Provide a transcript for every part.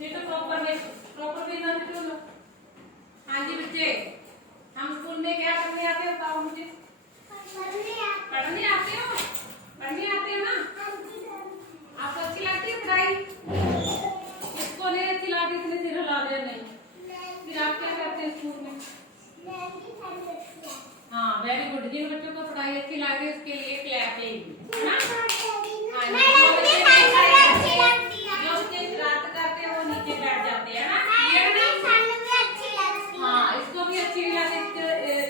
ये तो proper way ना बोलो। हाँ जी बच्चे, हम स्कूल में क्या करने आते हो बताओ मुझे। पढ़ने आते हो? पढ़ने आते हो ना? आपको अच्छी लगती है पढ़ाई? इसको नहीं अच्छी लगती इसने सिर हिला दिया नहीं। फिर आप क्या करते हैं स्कूल में? हाँ वेरी गुड। जिन बच्चों को पढ़ाई अच्छी लगे उसके लिए क्लैपिंग, है ना? जो बच्चे शरारत करते हैं वो नीचे बैठ जाते हैं ना। हाँ इसको भी अच्छी नहीं लगती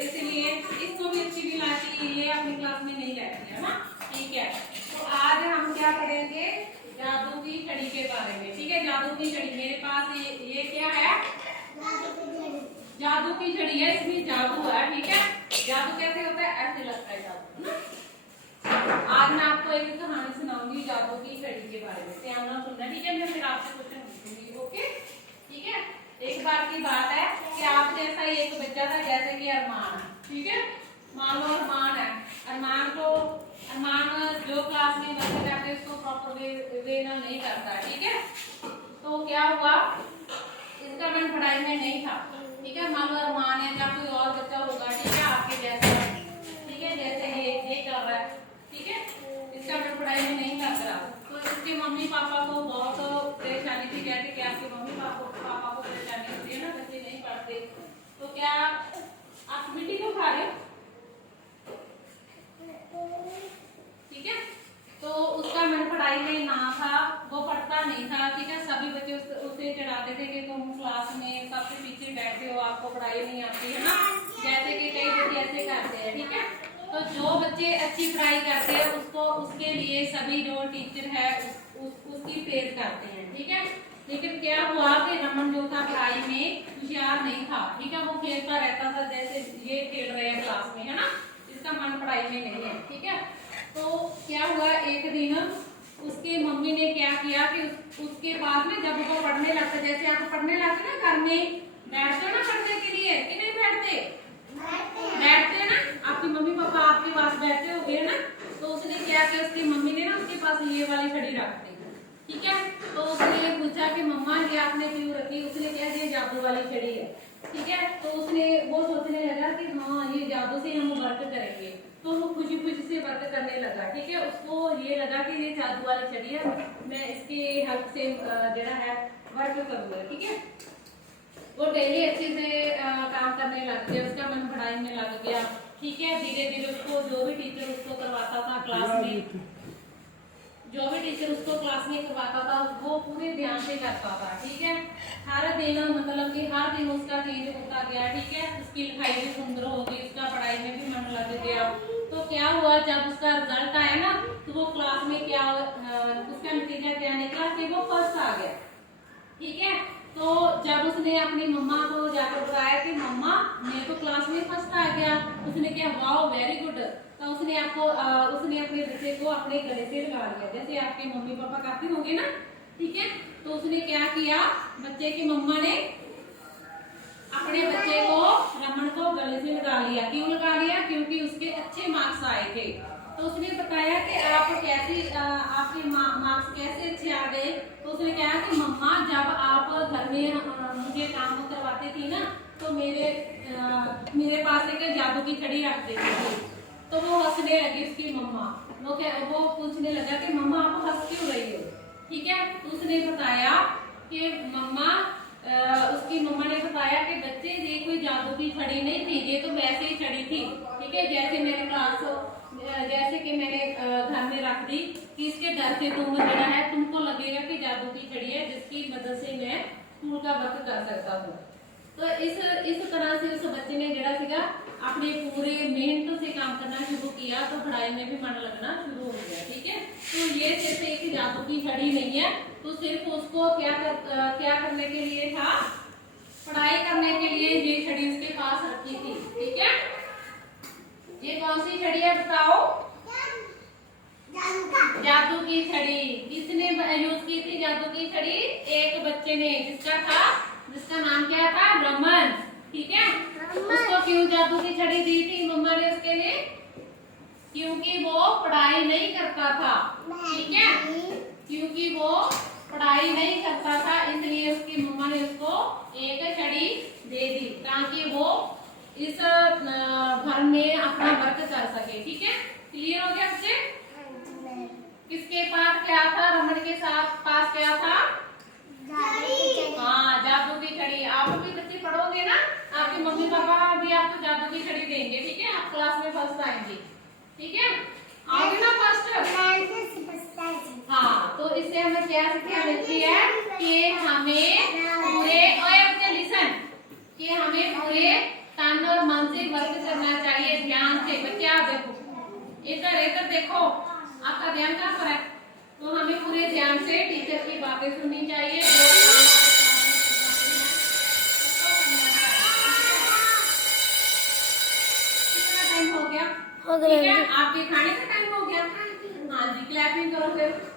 इसलिए इसको भी अच्छी नहीं लगती, ये अपनी क्लास में नहीं रहती है ना। ठीक है, तो आज हम क्या पढ़ेंगे? जादू की छड़ी के बारे में। ठीक है, जादू की छड़ी मेरे पास ये क्या है? जादू की छड़ी है, इसमें जादू है। ठीक है, जादू कैसे होता है? ऐसे लगता है जादू ना। आज मैं आपको एक कहानी सुनाऊंगी जादू की छड़ी के बारे में, ध्यान से सुनना। ठीक है, मैं फिर आपसे क्वेश्चन पूछूंगी। ओके ठीक है। एक बार की बात है कि आप जैसा ही एक बच्चा था जैसे कि अरमान है। ठीक है, मान लो अरमान है। अरमान जो क्लास में बच्चे जाते हैं उसको प्रॉपर वे नहीं करता है। ठीक है, तो क्या हुआ? इसका मन पढ़ाई में नहीं था। ठीक है, मान लो अरमान है या कोई और बच्चा होगा, ठीक है, आपके जैसा, ठीक है, जैसे ये कर रहा है। ठीक है, इसका मन पढ़ाई में नहीं लग रहा, तो इसके मम्मी पापा को बहुत परेशानी थी। कहते कि आपके मम्मी पापा को परेशानी होती है ना, बच्चे नहीं पढ़ते। तो क्या आप मिट्टी को खा रहे हो? ठीक है, तो उसका मन पढ़ाई में ना था, वो पढ़ता नहीं था। ठीक है, सभी बच्चे उसे चिढ़ाते थे कि तुम क्लास में सबसे पीछे बैठे हो, आपको पढ़ाई नहीं आती है ना, जैसे कि कई बच्चे ऐसे करते हैं। ठीक है, तो जो बच्चे अच्छी पढ़ाई करते हैं उसको उसके लिए सभी जो टीचर है उसकी प्रेज करते हैं। ठीक है, लेकिन क्या हुआ कि रमन जो था पढ़ाई में होशियार नहीं था। ठीक है, वो खेलता रहता था, जैसे ये खेल रहे हैं क्लास में, है ना, इसका मन पढ़ाई में नहीं है। ठीक है, तो क्या हुआ? एक दिन उसके मम्मी ने क्या किया कि उसके पास में जब वो पढ़ने लगता, जैसे आप पढ़ने लगते ना घर में बैठते हो ना पढ़ने के लिए, कि नहीं बैठते? बैठते ना, आपकी मम्मी पापा आपके पास बैठे हो गए ना, तो उसने क्या किया? उसकी मम्मी ने ना उसके पास ये वाली छड़ी रख दी। ठीक है, तो उसने पूछा कि मम्मा ये आपने क्यों रखी? उसने कहा ये जादू वाली छड़ी है। ठीक है, तो उसने वो सोचने लगा कि हाँ ये जादू से हम वर्क करेंगे, तो वो खुशी खुशी से वर्क करने लगा। ठीक है, उसको ये लगा कि ये जादू वाली छड़ी है, मैं इसकी हेल्प से जरा है वर्क करूंगा। ठीक है, वो डेली अच्छे से काम करने लग गया, उसका मन पढ़ाई में लग गया। ठीक है, धीरे धीरे उसको जो भी टीचर उसको करवाता था क्लास में, जो भी टीचर उसको क्लास में करवाता था वो पूरे ध्यान से करता था। ठीक है, हर दिन मतलब कि हर दिन उसका चेंज होता गया। ठीक है, उसकी लिखाई भी सुंदर हो गई, उसका पढ़ाई में भी मन लग गया। तो क्या हुआ? जब उसका रिजल्ट आया ना, तो वो क्लास में क्या उसका नतीजा क्या निकला कि वो फर्स्ट आ गया। ठीक है, तो जब उसने अपनी मम्मा को जाकर बताया कि मम्मा मैं तो क्लास में फर्स्ट आ गया, उसने क्या वाओ वेरी गुड, तो उसने अपने बच्चे को अपने गले से लगा लिया, जैसे आपके मम्मी पापा करते होंगे ना। ठीक है, तो उसने क्या किया? बच्चे की मम्मा ने अपने बच्चे को रमन को गले से लगा लिया। क्यों लगा लिया? क्योंकि उसके अच्छे मार्क्स आए थे। तो उसने बताया कि आप कैसे आपके मार्क्स कैसे अच्छे आ गए? तो उसने कहा कि मम्मा जब आप घर में मुझे काम करवाती थी ना, तो मेरे पास एक जादू की छड़ी रख देती थी। तो वो हंसने लगी उसकी मम्मा, वो पूछने लगा कि मम्मा आप हंस क्यों रही हो? ठीक है, तो उसने बताया कि उसकी मम्मा ने बताया कि बच्चे ये कोई जादू की छड़ी नहीं थी, ये तो वैसे ही छड़ी थी। ठीक है, जैसे कि मैंने घर में रख दी कि इसके डर से तुमको लगेगा कि जादू की छड़ी है जिसकी मदद से मैं स्कूल का वर्क कर सकता हूँ। तो इस तरह से उस बच्चे ने जरा सीगा अपने पूरे मेहनत से काम करना शुरू किया, तो पढ़ाई में भी मन लगना शुरू हो गया। ठीक है, तो ये सिर्फ एक जादू की छड़ी नहीं है, तो सिर्फ उसको क्या करने के लिए था? पढ़ाई करने के लिए ये छड़ी उसके पास रखी थी। ठीक है, ये कौन सी छड़ी है बताओ? जादू की छड़ी। किसने यूज की थी जादू की छड़ी? एक बच्चे ने, जिसका नाम क्या था? रमन। ठीक है, उसको क्यों जादू की छड़ी दी थी मम्मा ने उसके लिए? क्योंकि वो पढ़ाई नहीं करता था। ठीक है, क्योंकि वो पढ़ाई नहीं करता था, इसलिए एक छड़ी दे दी ताकि वो इस घर में अपना वर्क कर सके। ठीक है, क्लियर हो गया बच्चे? किसके पास क्या था? रमन के साथ पास क्या था? हाँ, जादू की छड़ी। आप भी बच्चे पढ़ोगे ना, आपके मम्मी पापा भी आपको जादू की छड़ी देंगे। ठीक है, आप क्लास में फर्स्ट आएंगे। ठीक है, आओगे ना फर्स्ट? हाँ, तो इससे हमें क्या शिक्षा मिलती है कि हमें पूरे लिसन, कि हमें पूरे तन और मन से वर्क करना चाहिए, ध्यान से। बच्चे आप देखो, इधर इधर देखो, आपका ध्यान कहाँ पर है? तो हमें पूरे ध्यान से टीचर की बातें सुननी चाहिए, जो काम कितना टाइम हो गया? ठीक है, आपके खाने का टाइम हो गया। हाँ जी, क्लैपिंग करो फिर।